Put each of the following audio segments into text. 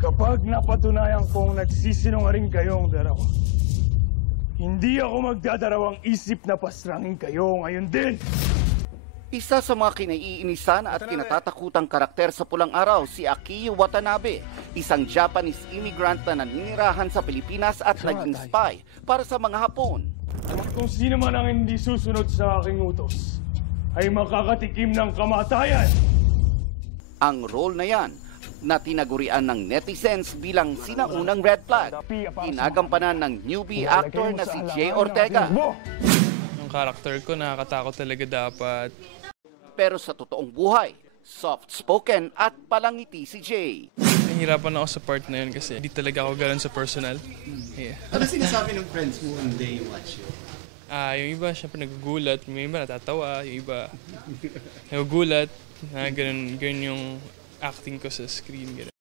Kapag napatunayan kong nagsisinungaling kayong dalawa, hindi ako magdadarawang isip na pasrangin kayo ngayon din. Isa sa mga kinaiinisan at kinatatakutang karakter sa Pulang Araw si Akiyo Watanabe, isang Japanese immigrant na naninirahan sa Pilipinas at naging spy para sa mga Hapon. Kung sino man ang hindi susunod sa aking utos, ay makakatikim ng kamatayan. Ang role na yan, na tinagurian ng netizens bilang sinaunang red flag, ginagampanan ng newbie actor na si Jay Ortega. Yung character ko, nakakatakot talaga dapat. Pero sa totoong buhay, soft-spoken at palangiti si Jay. Nahihirapan ako sa part na yun kasi hindi talaga ako ganun sa personal. Yeah. Ano sinasabi ng friends mo when they watch you? Yung iba, syempre nagugulat. Yung iba natatawa. Yung iba nagugulat. Ganun yung acting ko sa screen. Ganun.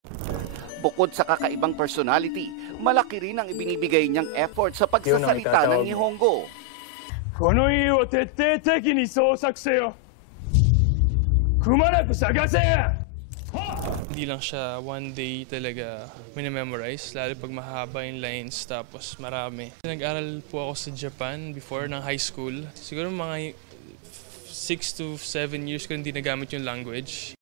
Bukod sa kakaibang personality, malaki rin ang ibinibigay niyang effort sa pagsasalita ng Nihongo. Kono iyo tetete ni sousakseyo. Kumanaku sagase! Hindi lang siya one day talaga minememorize, lalo pag mahaba yung lines tapos marami. Nag-aral po ako sa Japan before ng high school. Siguro mga 6 to 7 years ko hindi nagamit yung language.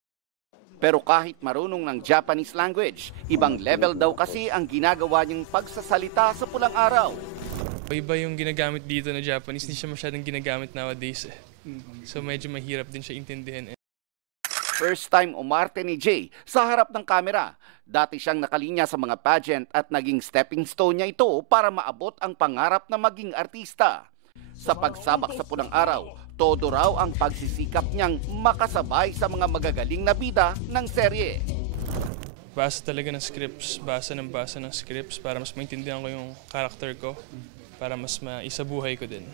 Pero kahit marunong ng Japanese language, ibang level daw kasi ang ginagawa niyang pagsasalita sa Pulang Araw. Iba yung ginagamit dito na Japanese, hindi siya masyadong ginagamit nowadays eh. So medyo mahirap din siya intindihin. First time umarte ni Jay sa harap ng kamera. Dati siyang nakalinya sa mga pageant at naging stepping stone niya ito para maabot ang pangarap na maging artista. Sa pagsabak sa Pulang Araw, todo raw ang pagsisikap niyang makasabay sa mga magagaling na bida ng serye. Basa talaga ng scripts, basa ng scripts para mas maintindihan ko yung character ko, para mas maisabuhay ko din.